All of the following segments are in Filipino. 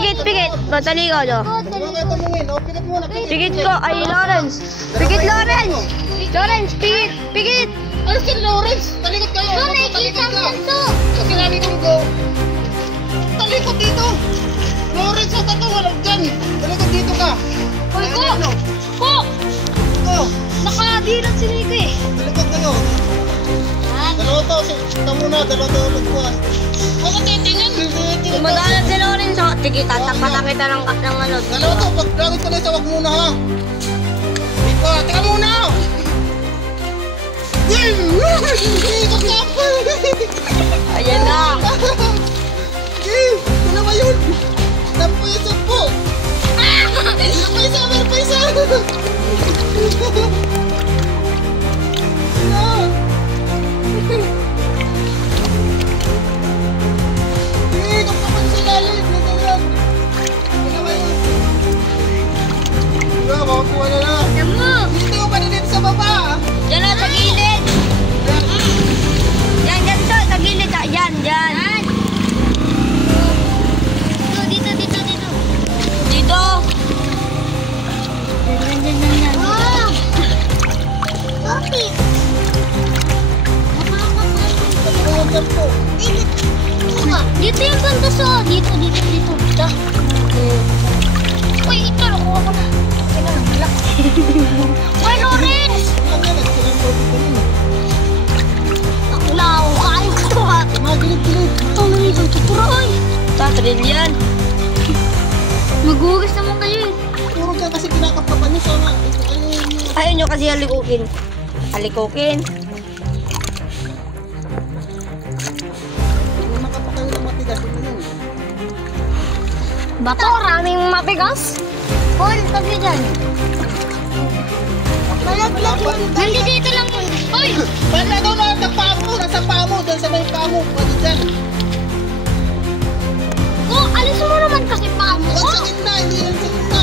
Pikit. Mataliko, no? Pikit ko. Ay, Lawrence. Pikit, Lawrence. Lawrence, pikit. Ano si Lawrence? Talikot kayo. Oh, nakikita ang ganito. Kasi lagi kong go. Talikot dito. Lawrence, sa tato, walang dyan. Talikot dito ka. Hoy, ko. Nakadilat si Nico eh. Talikot kayo. Dalawa to. Ito muna. Dalawa to. Magpuas. Huwag ka titingin. Kumagalan si Lawrence. Sige, tatapatan kita ng ano. Dalawa to. Pag langit ka na isa, wag muna ha. Iko, tika muna. Ayan na. Ano ba yun? Sampo yung sampo. Meron pa isa. Kung kapag sila lalit na ganyan. Ano ba yun? Diba, makakuha na lang. Dito pa din sa baba. Diyan na, sa gilid. Yan, sa gilid. Yan. Dito. Dito. Wow! Topic! Sampo. Dito yung banda sa... Dito. Uy, ito. Nakuha ko na. Okay na, malak. Uy, Lawrence! Naklaw. Kain ko to ha. Gilid. Ito na nito. Tuturoy. Tatril yan. Magugas naman kayo eh. Puro ka kasi kinakapapan niyo sama. Ayaw nyo kasi halikukin. Hindi makapakayo ng matigas. Bato, maraming matigas. Paul, tabi dyan. Malaglag yun. Nandito lang yun. Uy! Pwede doon na sa pamo. Nasa pamo. Doon sa may pamo. Pwede dyan. Oh, alis mo naman kasi paa mo. Huwag sa gitna. Hindi lang sa gitna.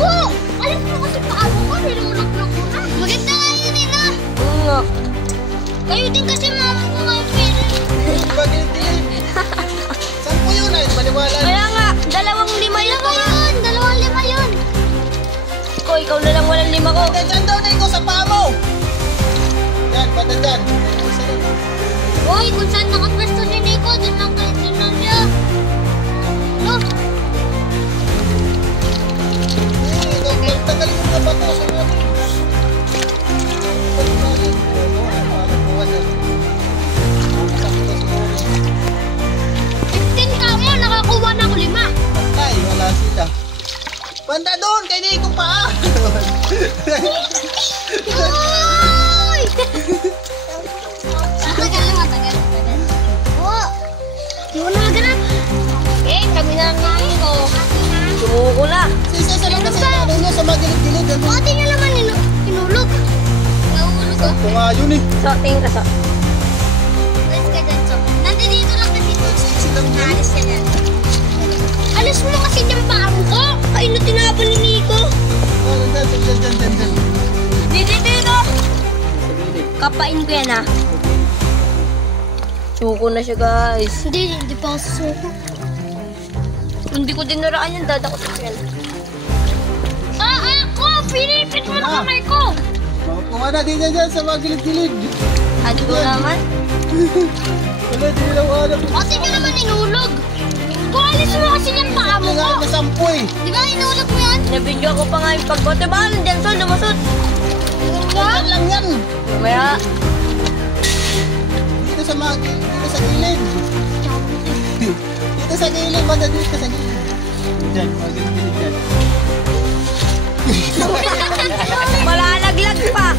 Oh, alis mo kasi paa mo. Nilulog-log mo na. Maganda nga yun nila. Oo nga. Kayo din kasi mama ko ngayon pwede. Gilid. Saan po yun ay? Maniwala. Kaya nga, 2-5 yun. Dalawang lima yun. Ikaw na lang walang 5 ko. Dyan daw na ikaw sa pamo. Yan, pwede dyan. Uy, kung saan nakapwesto si Nico, dun lang siya. No? Tagalin mo na ba ito sa mga? Nakakuha na ako 5. Patay, wala sila. Banda doon, kay Nico pa. Uy! Tagal. Oh! Di mo na maganap. Kami na namin ko. Sumuko na. Isa lang kasi ano nyo sa mga gilid-gilid. Pati nyo naman inulog. Nahulog ko. Kung yun eh. So, tingin ka sa. Alis ka dyan, so. Nandito lang kasi. Siksi lang yun. Alis ka dyan. Alis mo kasi dyan paa mo ko. Ay, tinapon ni Nico. Dyan. Dito. Kapain ko yan, ha. Suko na siya, guys. Hindi pa ako susuko. Hindi ko dinuraan yan, dadakot ko yan. Ako! Pinipit mo na kamay ko! Kuha na din dyan sa mga gilid-gilid. Ano ko naman? Wala, di lang alam. Kasi nyo naman inulog. Kung alis mo kasi yung paa mo ko. Nga sampo eh. Di ba inulog mo yan? Nabidyo ako pa nga yung pagbote. Baka nandiyan, Sol, lumusot. Yan lang yan. Mamaya. Dito sa mga dito sa gilid. Dito sa gilid, banda dito sa gilid. Dyan, mga gilid-gilid dyan. Malalaglag pa.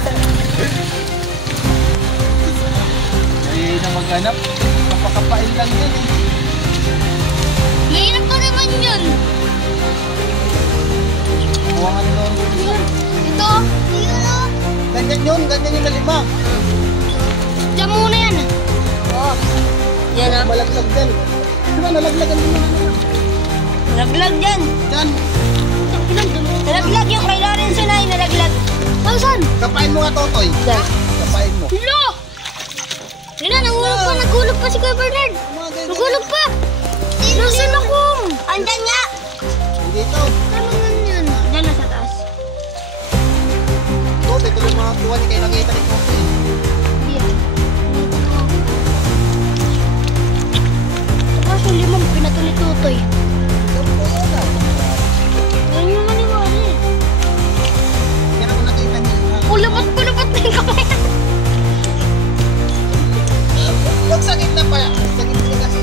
Ay, na maghanap. Kapakapain lang yan eh. Mahirap pa naman yun. Kuha nga nila. Ito. Ganyan yun na 5. Diyan muna yan. Oo. Yan, ha. Malaglag dyan. Diba, nalaglagan din naman naman. Nalaglag yan. Dyan. Nalaglag yung kay Lawrence na yung nalaglag. Saan? Kapain mo nga, Totoy. Dyan. Kapain mo. Lo! Nagulog pa si Kuya Bernard. Nagulog pa. Nasaan ako? Toy. Ayun yung maniwala eh. Yan ako nakita niya. Kulupot na yung kamay. Huwag sa gitna pa. Sa gitna kasi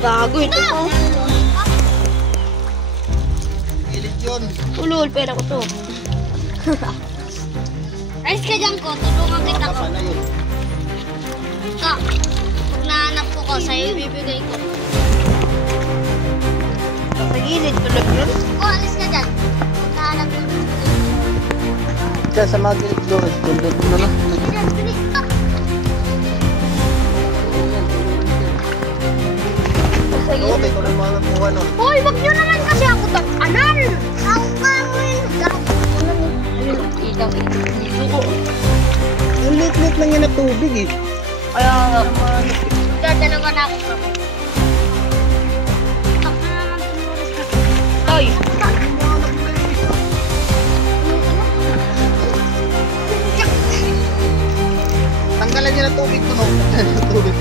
Bago ito po. gilid yun. Ulul, pera ko to. Ayos ka dyan ko, tulungan kita ko. Sana yun. Ka, pag nahanap ko ko, sa'yo ibibigay ko. Sa gilid ko lang yun. Ko, alis ka dyan. Pag nahanap ko. Diyan sa mga gilid doon. Gilid mo na. Dyan, dali. Ah! Sa Oo, gilid. ito na mga nakuha no. Hoy, wag nyo naman kasi ako tag-anan. Ako ka mo yun. Ilang dito ko. Yung lit-lit lang yan na tubig eh. Kaya nga. Dadalawa na ako kami. Ako na naman tumulis na. Toy. Tanggalan niya na tubig to no. Tubig.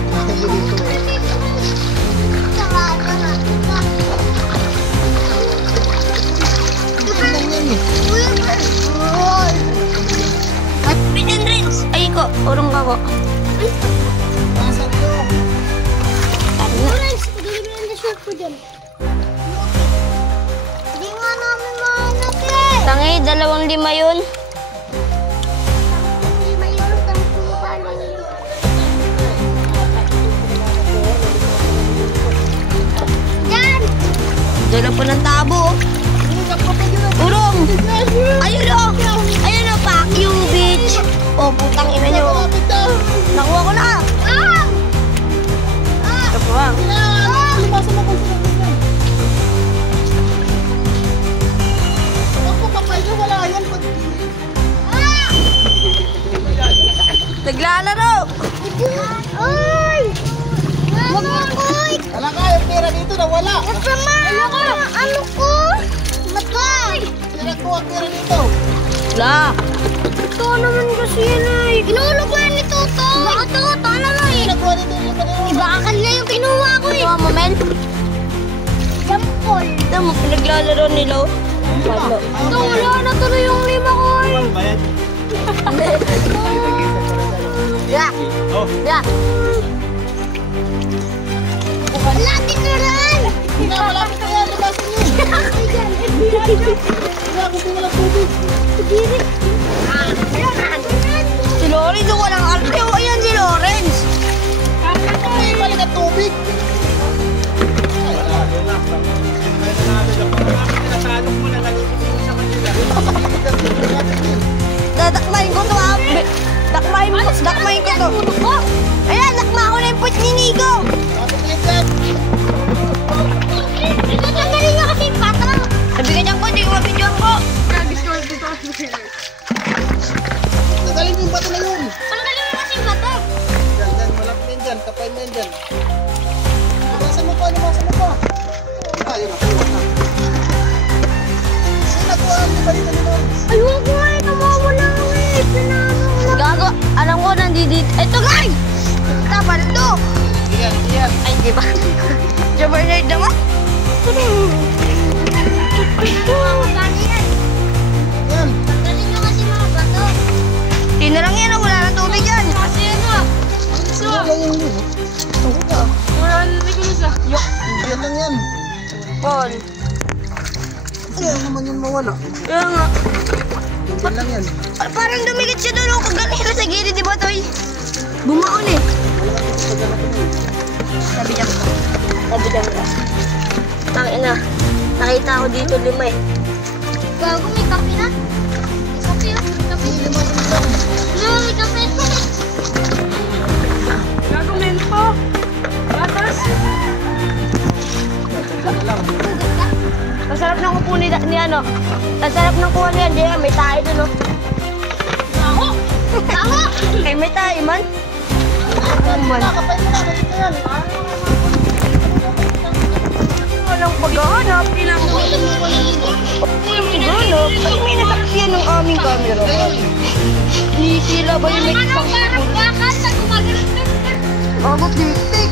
Lang yan eh. At pinenrins. Ay ko, urong ako. Nasaan yun? Orange, pagdali mo na short ko dyan. Hindi nga namin mahanap eh. Tangi, 2,500 yun. Hindi mayroon tayong pumapala yun. Dyan! Dala po ng tabo. Urong. Ayun o. Ayun o, fuck you, bitch. O, putang ina nyo. Malapit na. Nakuha ko na. Ah! Ito po ah. Lumasan ako sa mga. Huwag ko kapal na wala yan. Naglalaro. Ay! Wag mo ko! Wala ka, yung pera dito na wala. Masama! Ano ko? Matay! Tira ko ang pera dito. La. Ito naman kasi yan ay. Inulog ko yan ni Toto. Baka Toto naman eh. Tira ko dito yung kanina. Iba kanila yung kinuha ko eh. Ito, moment. Jampol. Ito, naglalaro nila. Wala. Ito, wala na tuloy yung 5 ko eh. La. La. Wala, tituran! Wala, malapit na yan. Lumasan yun. Wala, gusto mo lang tubig. Si Lorenz, walang arte. O, ayan si Lorenz. Ay, balik ang tubig. Dadakmain ko to ah. Dakmain ko to. Ayan, dakma ko na yung puwet ni Nico. Natanggalin niyo kasi yung pata. Sabi ka dyan ko, hindi ko mabidyoan ko. Nagalin mo yung bato na yun. Tanggalin mo kasi yung pata. Dyan, malapit na yan dyan. Kapay mo yan dyan. Lumasan mo pa, lumasan mo pa. Ayun na, ayun na. Sino nagawa ang balik na nila? Ayun ko eh, nawawala ko eh. Pinano ko. Gago, alam ko nandito. Ito guys! Tapaldo! Iyan, iyan. Ay, di ba? Joe Bernard naman. Tanggalin yan. Yan. Tanggalin niyo kasi mga bato. Yun na lang yan, wala na tubig yan. Kasi ano? Yan lang yung yun. Wala na tubig ko sa. Yok. Yan lang yan. Paul. Ayaw naman yun mawala. Kaya nga. Yan lang yan. Parang dumikit siya doon. Kung ganito sa gilid, di ba, Toy? Bumaon eh. Sabi niya ko. Sabi niya ko. Tangina. Nakita ko dito 5 eh. Gago, may kape na. May kape yun. Kape. Lumasan mo lang. No, may kape. Gago, mento. Gatas. Masarap ng upo ni ano. Masarap ng kuha niya. Diyan, may tayo doon, no? Taho! Taho! Ay, may tayo man. Man. Kapay mo na, dito yan. Walang paghahanap. Ilang paghahanap. Ay, may nasaksiyan ng aming camera. Di sila ba yung may Ano, isang parang bakal sa gumagano. Abot diktik.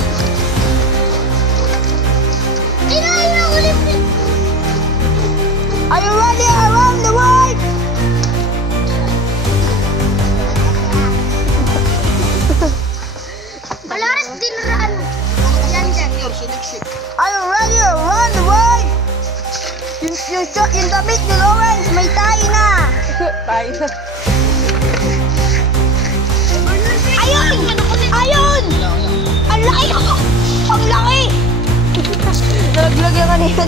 Are you ready to run away? Yung damit ni Lawrence, may tayo na. Tayo na. Ayun! Ayun! Ang laki ako! Ang laki! Nalaglag yung kanina.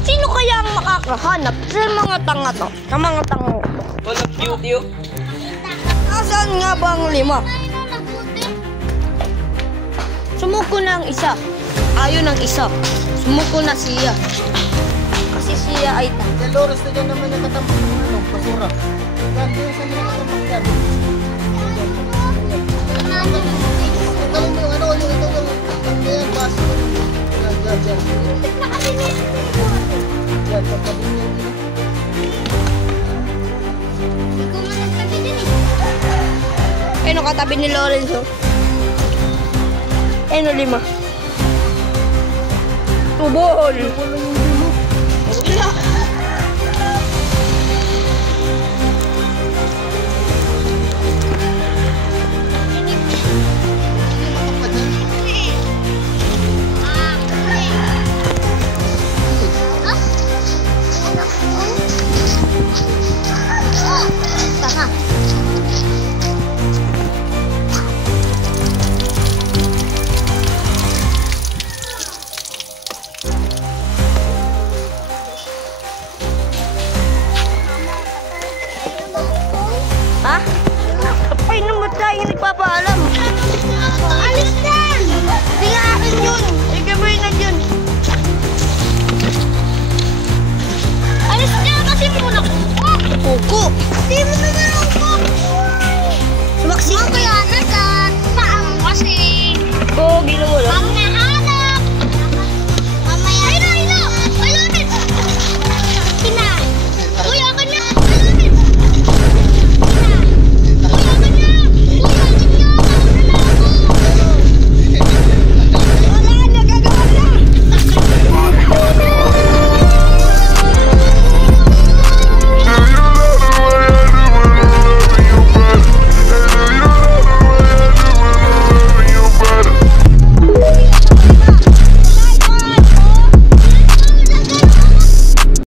Sino kaya ang makakahanap sa mga tanga to? Sa mga tanga to? Walang beauty oh. Nasaan nga ba ang 5? Sumuko na ang isa. Ayaw ng isa. Sumuko na siya. Kasi siya ay Yan, Lawrence, na dyan naman yung katambak ng basura. Yan, dyan sa mga katambak yan. Galing mo yung ano, yung ito, yung baso. Yan. Yan, pagpabing yan din. Ayun, katabi ni Lorenzo. Ayun, 5. Tubol. Wala yung dulo. Wala.